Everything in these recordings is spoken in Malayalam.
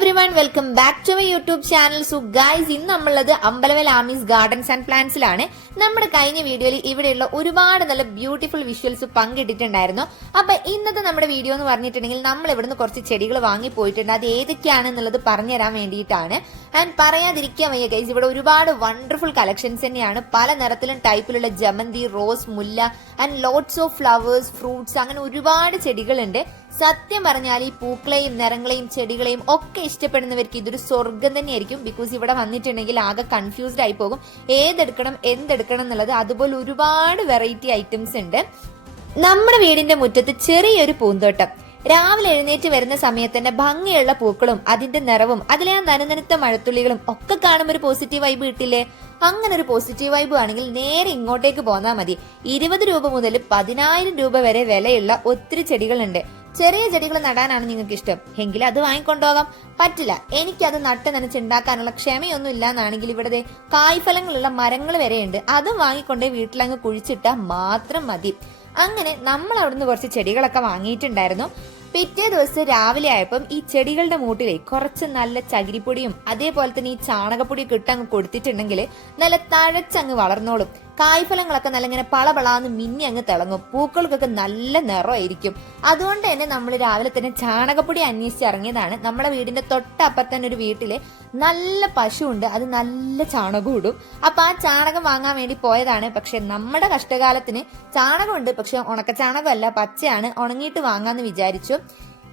Everyone welcome back to my YouTube channel so guys ഇന്ന് നമ്മളുള്ളത് അമ്പലവൽ ആമീസ് ഗാർഡൻസ് ആൻഡ് പ്ലാന്റ്സിലാണ്. നമ്മുടെ കഴിഞ്ഞ വീഡിയോയിൽ ഇവിടെയുള്ള ഒരുപാട് നല്ല ബ്യൂട്ടിഫുൾ വിഷ്വൽസ് പങ്കിട്ടിട്ടുണ്ടായിരുന്നു. അപ്പൊ ഇന്നത്തെ നമ്മുടെ വീഡിയോ എന്ന് പറഞ്ഞിട്ടുണ്ടെങ്കിൽ നമ്മൾ ഇവിടുന്ന് കുറച്ച് ചെടികൾ വാങ്ങി പോയിട്ടുണ്ട്. അത് ഏതൊക്കെയാണെന്നുള്ളത് പറഞ്ഞുതരാൻ വേണ്ടിയിട്ടാണ്. ആൻഡ് പറയാതിരിക്കാൻ വയ്യ ഗൈസ് ഇവിടെ ഒരുപാട് വണ്ടർഫുൾ കളക്ഷൻസ് തന്നെയാണ്. പല നിറത്തിലും ടൈപ്പിലുള്ള ജമന്തി റോസ് മുല്ല and lots of flowers fruits അങ്ങനെ ഒരുപാട് ചെടികളുണ്ട്. സത്യം പറഞ്ഞാൽ ഈ പൂക്കളെയും നിറങ്ങളെയും ചെടികളെയും ഒക്കെ ഇഷ്ടപ്പെടുന്നവർക്ക് ഇതൊരു സ്വർഗം തന്നെയായിരിക്കും. ബിക്കോസ് ഇവിടെ വന്നിട്ടുണ്ടെങ്കിൽ ആകെ കൺഫ്യൂസ്ഡ് ആയി പോകും. ഏതെടുക്കണം എന്തെടുക്കണം എന്നുള്ളത് അതുപോലെ ഒരുപാട് വെറൈറ്റി ഐറ്റംസ് ഉണ്ട്. നമ്മുടെ വീടിന്റെ മുറ്റത്ത് ചെറിയൊരു പൂന്തോട്ടം. രാവിലെ എഴുന്നേറ്റ് വരുന്ന സമയത്ത് തന്നെ ഭംഗിയുള്ള പൂക്കളും അതിന്റെ നിറവും അതിലെ ആ നനനനുത്ത മഴത്തുള്ളികളും ഒക്കെ കാണുമ്പോൾ ഒരു പോസിറ്റീവ് വൈബ് കിട്ടില്ലേ? അങ്ങനെ ഒരു പോസിറ്റീവ് വൈബ് ആണെങ്കിൽ നേരെ ഇങ്ങോട്ടേക്ക് പോന്നാൽ മതി. ഇരുപത് രൂപ മുതൽ പതിനായിരം രൂപ വരെ വിലയുള്ള ഒത്തിരി ചെടികളുണ്ട്. ചെറിയ ചെടികൾ നടാനാണ് നിങ്ങൾക്ക് ഇഷ്ടം എങ്കിൽ അത് വാങ്ങിക്കൊണ്ടുപോകാം പറ്റില്ല. എനിക്കത് നട്ട് നനച്ചുണ്ടാക്കാനുള്ള ക്ഷമയൊന്നും ഇല്ല എന്നാണെങ്കിൽ ഇവിടെ കായ്ഫലങ്ങളുള്ള മരങ്ങൾ വരെയുണ്ട്. അതും വാങ്ങിക്കൊണ്ടേ വീട്ടിലങ്ങ് കുഴിച്ചിട്ടാൽ മാത്രം മതി. അങ്ങനെ നമ്മൾ അവിടുന്ന് കുറച്ച് ചെടികളൊക്കെ വാങ്ങിയിട്ടുണ്ടായിരുന്നു. പിറ്റേ ദിവസം രാവിലെ ആയപ്പം ഈ ചെടികളുടെ മൂട്ടിലെ കുറച്ച് നല്ല ചകിരിപ്പൊടിയും അതേപോലെ തന്നെ ഈ ചാണകപ്പൊടിയൊക്കെ ഇട്ട് അങ്ങ് കൊടുത്തിട്ടുണ്ടെങ്കിൽ നല്ല തഴച്ചങ്ങ് വളർന്നോളും. കായ്ഫലങ്ങളൊക്കെ നല്ല ഇങ്ങനെ പളപളാന്ന് മിന്നി അങ്ങ് തിളങ്ങും. പൂക്കൾക്കൊക്കെ നല്ല നിറമായിരിക്കും. അതുകൊണ്ട് തന്നെ നമ്മൾ രാവിലെ തന്നെ ചാണകപ്പൊടി അന്വേഷിച്ച് ഇറങ്ങിയതാണ്. നമ്മുടെ വീടിന്റെ തൊട്ടപ്പുറത്ത് തന്നെ ഒരു വീട്ടിൽ നല്ല പശുവുണ്ട്. അത് നല്ല ചാണകം ഇടും. അപ്പൊ ആ ചാണകം വാങ്ങാൻ വേണ്ടി പോയതാണ്. പക്ഷെ നമ്മുടെ കഷ്ടകാലത്തിന് ചാണകമുണ്ട്. പക്ഷെ ഉണക്ക ചാണകമല്ല പച്ചയാണ്. ഉണങ്ങിയിട്ട് വാങ്ങാന്ന് വിചാരിച്ചു.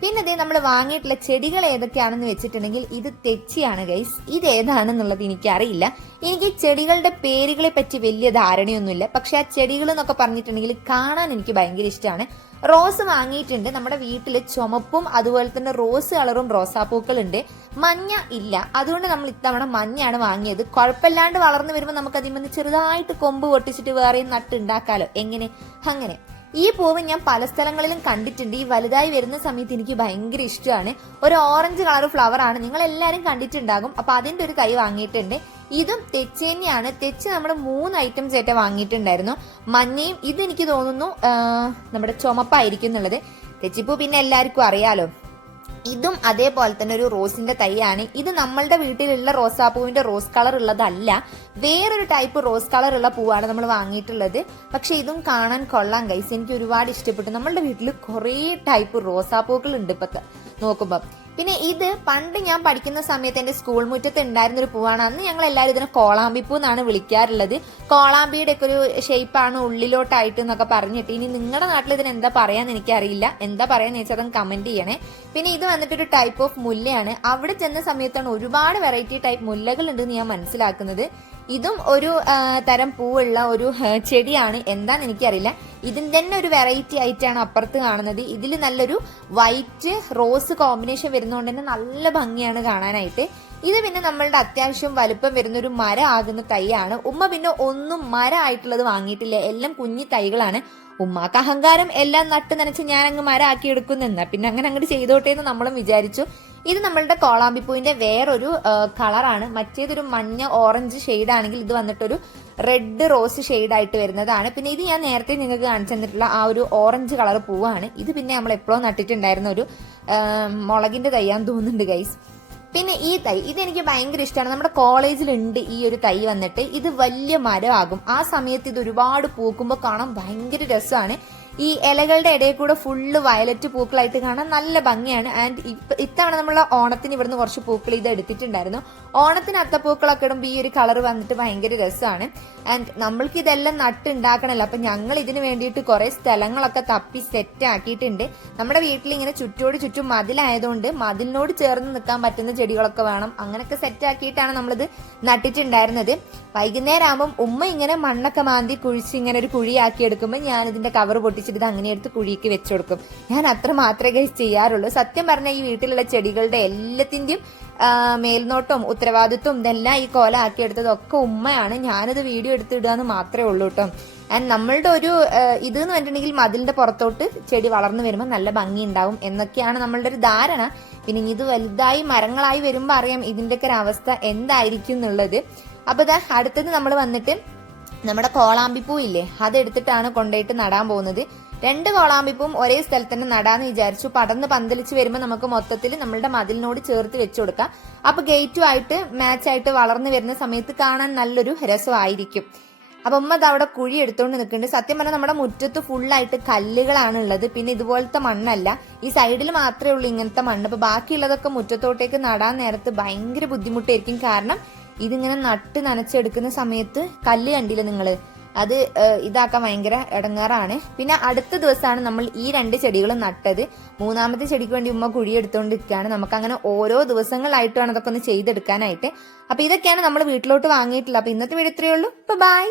പിന്നെ ഇതേ നമ്മൾ വാങ്ങിയിട്ടുള്ള ചെടികൾ ഏതൊക്കെയാണെന്ന് വെച്ചിട്ടുണ്ടെങ്കിൽ ഇത് തെച്ചിയാണ് ഗൈസ് ഇത് ഏതാണെന്നുള്ളത് എനിക്കറിയില്ല. എനിക്ക് ചെടികളുടെ പേരുകളെ പറ്റി വലിയ ധാരണയൊന്നുമില്ല. പക്ഷെ ആ ചെടികൾ എന്നൊക്കെ പറഞ്ഞിട്ടുണ്ടെങ്കിൽ കാണാൻ എനിക്ക് ഭയങ്കര ഇഷ്ടമാണ്. റോസ് വാങ്ങിയിട്ടുണ്ട്. നമ്മുടെ വീട്ടിൽ ചുമപ്പും അതുപോലെ തന്നെ റോസ് കളറും റോസാപ്പൂക്കൾ ഉണ്ട് മഞ്ഞ ഇല്ല. അതുകൊണ്ട് നമ്മൾ ഇത്തവണ മഞ്ഞയാണ് വാങ്ങിയത്. കുഴപ്പമില്ലാണ്ട് വളർന്നു വരുമ്പോൾ നമുക്ക് അതിൽ നിന്ന് ചെറുതായിട്ട് കൊമ്പ് പൊട്ടിച്ചിട്ട് വേറെയും നട്ടുണ്ടാക്കാലോ. എങ്ങനെ? അങ്ങനെ. ഈ പൂവ് ഞാൻ പല സ്ഥലങ്ങളിലും കണ്ടിട്ടുണ്ട്. ഈ വലുതായി വരുന്ന സമയത്ത് എനിക്ക് ഭയങ്കര ഇഷ്ടമാണ്. ഒരു ഓറഞ്ച് കളർ ഫ്ലവർ ആണ്. നിങ്ങൾ എല്ലാവരും കണ്ടിട്ടുണ്ടാകും. അപ്പൊ അതിന്റെ ഒരു കൈ വാങ്ങിയിട്ടുണ്ട്. ഇതും തെച്ച് തന്നെയാണ്. തെച്ച് നമ്മൾ മൂന്ന് ഐറ്റംസ് ആയിട്ട് വാങ്ങിയിട്ടുണ്ടായിരുന്നു. മഞ്ഞയും ഇതെനിക്ക് തോന്നുന്നു നമ്മുടെ ചുമപ്പായിരിക്കും എന്നുള്ളത്. തെച്ചിപ്പൂ പിന്നെ എല്ലാവർക്കും അറിയാലോ. ഇതും അതേപോലെ തന്നെ ഒരു റോസിന്റെ തൈയാണ്. ഇത് നമ്മളുടെ വീട്ടിലുള്ള റോസാപ്പൂവിന്റെ റോസ് കളർ ഉള്ളതല്ല. വേറൊരു ടൈപ്പ് റോസ് കളർ ഉള്ള പൂവാണ് നമ്മൾ വാങ്ങിയിട്ടുള്ളത്. പക്ഷെ ഇതും കാണാൻ കൊള്ളാം ഗൈസ് എനിക്ക് ഒരുപാട് ഇഷ്ടപ്പെട്ടു. നമ്മളുടെ വീട്ടിൽ കുറേ ടൈപ്പ് റോസാപ്പൂക്കൾ ഉണ്ട് ഇപ്പൊ നോക്കുമ്പോൾ പിന്നെ ഇത് പണ്ട് ഞാൻ പഠിക്കുന്ന സമയത്ത് എന്റെ സ്കൂൾ മുറ്റത്ത് ഉണ്ടായിരുന്ന ഒരു പൂവാണ്. അന്ന് ഞങ്ങൾ എല്ലാവരും ഇതിനെ കോളാമ്പിപ്പൂ എന്നാണ് വിളിക്കാറുള്ളത്. കോളാമ്പിയുടെ ഒക്കെ ഒരു ഷേപ്പാണ് ഉള്ളിലോട്ടായിട്ട് എന്നൊക്കെ പറഞ്ഞിട്ട്. ഇനി നിങ്ങളുടെ നാട്ടിൽ ഇതിന് എന്താ പറയാന്ന് എനിക്കറിയില്ല. എന്താ പറയാന്ന് വെച്ചാൽ അതൊന്ന് കമന്റ് ചെയ്യണേ. പിന്നെ ഇത് വന്നിട്ട് ഒരു ടൈപ്പ് ഓഫ് മുല്ലയാണ്. അവിടെ ചെന്ന സമയത്താണ് ഒരുപാട് വെറൈറ്റി ടൈപ്പ് മുല്ലകൾ ഉണ്ടെന്ന് ഞാൻ മനസ്സിലാക്കുന്നത്. ഇതും ഒരു തരം പൂവുള്ള ഒരു ചെടിയാണ് എന്താന്ന് എനിക്കറിയില്ല. ഇതിന് തന്നെ ഒരു വെറൈറ്റി ആയിട്ടാണ് അപ്പുറത്ത് കാണുന്നത്. ഇതിൽ നല്ലൊരു വൈറ്റ് റോസ് കോമ്പിനേഷൻ വരുന്നതുകൊണ്ട് തന്നെ നല്ല ഭംഗിയാണ് കാണാനായിട്ട്. ഇത് പിന്നെ നമ്മളുടെ അത്യാവശ്യം വലുപ്പം വരുന്ന ഒരു മര ആകുന്ന തൈയാണ്. ഉമ്മ പിന്നെ ഒന്നും മര ആയിട്ടുള്ളത് വാങ്ങിയിട്ടില്ല. എല്ലാം കുഞ്ഞി തൈകളാണ്. ഉമ്മാക്ക് അഹങ്കാരം എല്ലാം നട്ട് നനച്ച് ഞാൻ അങ്ങ് മര ആക്കി എടുക്കുന്നെന്ന പിന്നെ അങ്ങനെ അങ്ങോട്ട് ചെയ്തോട്ടെ എന്ന് നമ്മളും വിചാരിച്ചു. ഇത് നമ്മളുടെ കോളാമ്പിപ്പൂവിന്റെ വേറൊരു കളറാണ്. മറ്റേതൊരു മഞ്ഞ ഓറഞ്ച് ഷെയ്ഡ് ആണെങ്കിൽ ഇത് വന്നിട്ടൊരു റെഡ് റോസ് ഷെയ്ഡ് ആയിട്ട് വരുന്നതാണ്. പിന്നെ ഇത് ഞാൻ നേരത്തെ നിങ്ങൾക്ക് കാണിച്ചു തന്നിട്ടുള്ള ആ ഒരു ഓറഞ്ച് കളർ പൂവാണ്. ഇത് പിന്നെ നമ്മൾ എപ്പോഴും നട്ടിട്ടുണ്ടായിരുന്ന ഒരു മുളകിന്റെ തയ്യാൻ തോന്നുന്നുണ്ട് ഗൈസ് പിന്നെ ഈ തൈ ഇതെനിക്ക് ഭയങ്കര ഇഷ്ടമാണ് നമ്മുടെ കോളേജിലുണ്ട് ഈ ഒരു തൈ വന്നിട്ട്. ഇത് വലിയ മരമാകും. ആ സമയത്ത് ഇത് ഒരുപാട് പൂക്കുമ്പോൾ കാണാൻ ഭയങ്കര രസമാണ്. ഈ ഇലകളുടെ ഇടയിൽ കൂടെ ഫുള്ള് വയലറ്റ് പൂക്കളായിട്ട് കാണാൻ നല്ല ഭംഗിയാണ്. ആൻഡ് ഇത്തവണ നമ്മൾ ഓണത്തിന് ഇവിടുന്ന് കുറച്ച് പൂക്കൾ ഇത് എടുത്തിട്ടുണ്ടായിരുന്നു. ഓണത്തിന് അത്തപ്പൂക്കളൊക്കെ ഇടുമ്പോൾ ഈ ഒരു കളർ വന്നിട്ട് ഭയങ്കര രസമാണ്. ആൻഡ് നമ്മൾക്ക് ഇതെല്ലാം നട്ടുണ്ടാക്കണല്ലോ. അപ്പൊ ഞങ്ങൾ ഇതിന് വേണ്ടിയിട്ട് കുറെ സ്ഥലങ്ങളൊക്കെ തപ്പി സെറ്റ് ആക്കിയിട്ടുണ്ട്. നമ്മുടെ വീട്ടിൽ ഇങ്ങനെ ചുറ്റോട് ചുറ്റും മതിലായതുകൊണ്ട് മതിലിനോട് ചേർന്ന് നിൽക്കാൻ പറ്റുന്ന ചെടികളൊക്കെ വേണം. അങ്ങനെയൊക്കെ സെറ്റ് ആക്കിയിട്ടാണ് നമ്മളിത് നട്ടിട്ടുണ്ടായിരുന്നത്. വൈകുന്നേരം ആകുമ്പോൾ ഉമ്മ ഇങ്ങനെ മണ്ണൊക്കെ മാന്തി കുഴിച്ച് ഇങ്ങനെ ഒരു കുഴിയാക്കി എടുക്കുമ്പോൾ ഞാൻ ഇതിന്റെ കവർ പൊട്ടിച്ചിട്ട് ഇത് അങ്ങനെ എടുത്ത് കുഴിക്ക് വെച്ചു കൊടുക്കും. ഞാൻ അത്ര മാത്രമേ ഗൈസ് ചെയ്യാറുള്ളൂ. സത്യം പറഞ്ഞാൽ ഈ വീട്ടിലുള്ള ചെടികളുടെ എല്ലാത്തിന്റെയും മേൽനോട്ടവും ഉത്തരവാദിത്വം ഇതെല്ലാം ഈ കോല ആക്കിയെടുത്തത് ഒക്കെ ഉമ്മയാണ്. ഞാനത് വീഡിയോ എടുത്തിടുക എന്ന് മാത്രമേ ഉള്ളൂ കേട്ടോ. ആൻഡ് നമ്മളുടെ ഒരു ഇത് എന്ന് പറഞ്ഞിട്ടുണ്ടെങ്കിൽ മതിലിന്റെ പുറത്തോട്ട് ചെടി വളർന്നു വരുമ്പോൾ നല്ല ഭംഗി ഉണ്ടാവും എന്നൊക്കെയാണ് നമ്മളുടെ ഒരു ധാരണ. പിന്നെ ഇത് വലുതായി മരങ്ങളായി വരുമ്പോൾ അറിയാം ഇതിന്റെയൊക്കെ ഒരു അവസ്ഥ എന്തായിരിക്കും എന്നുള്ളത്. അപ്പൊ ദാ അടുത്തത് നമ്മൾ വന്നിട്ട് നമ്മുടെ കോളാമ്പിപ്പൂ ഇല്ലേ? അതെടുത്തിട്ടാണ് കൊണ്ടുപോയിട്ട് നടാൻ പോകുന്നത്. രണ്ട് കോളാമ്പിപ്പും ഒരേ സ്ഥലത്ത് തന്നെ നടാന്ന് വിചാരിച്ചു. പടർന്ന് പന്തലിച്ച് വരുമ്പോൾ നമുക്ക് മൊത്തത്തിൽ നമ്മളുടെ മതിലിനോട് ചേർത്ത് വെച്ചു കൊടുക്കാം. അപ്പൊ മാച്ച് ആയിട്ട് വളർന്നു വരുന്ന സമയത്ത് കാണാൻ നല്ലൊരു രസമായിരിക്കും. അപ്പൊ ഉമ്മ അവിടെ കുഴി എടുത്തുകൊണ്ട് നിൽക്കുന്നുണ്ട്. സത്യം പറഞ്ഞാൽ നമ്മുടെ മുറ്റത്ത് ഫുള്ളായിട്ട് കല്ലുകളാണ് ഉള്ളത് പിന്നെ ഇതുപോലത്തെ മണ്ണല്ല. ഈ സൈഡിൽ മാത്രമേ ഉള്ളൂ ഇങ്ങനത്തെ മണ്ണ്. അപ്പൊ ബാക്കിയുള്ളതൊക്കെ മുറ്റത്തോട്ടേക്ക് നടാൻ നേരത്ത് ഭയങ്കര ബുദ്ധിമുട്ടായിരിക്കും. കാരണം ഇതിങ്ങനെ നട്ട് നനച്ചെടുക്കുന്ന സമയത്ത് കല്ല് കണ്ടില്ല നിങ്ങൾ? അത് ഇതാക്കാൻ ഭയങ്കര ഇടങ്ങാറാണ്. പിന്നെ അടുത്ത ദിവസമാണ് നമ്മൾ ഈ രണ്ട് ചെടികളും നട്ടത്. മൂന്നാമത്തെ ചെടിക്ക് വേണ്ടി ഉമ്മ കുഴി എടുത്തുകൊണ്ട് നിൽക്കുകയാണ് നമുക്ക് അങ്ങനെ ഓരോ ദിവസങ്ങളായിട്ട് അതൊക്കെ ഒന്ന് ചെയ്തെടുക്കാനായിട്ട്. അപ്പൊ ഇതൊക്കെയാണ് നമ്മൾ വീട്ടിലോട്ട് വാങ്ങിയിട്ടുള്ളത്. അപ്പൊ ഇന്നത്തെ വീഡിയോ ഇത്രയേ ഉള്ളൂ. ബൈ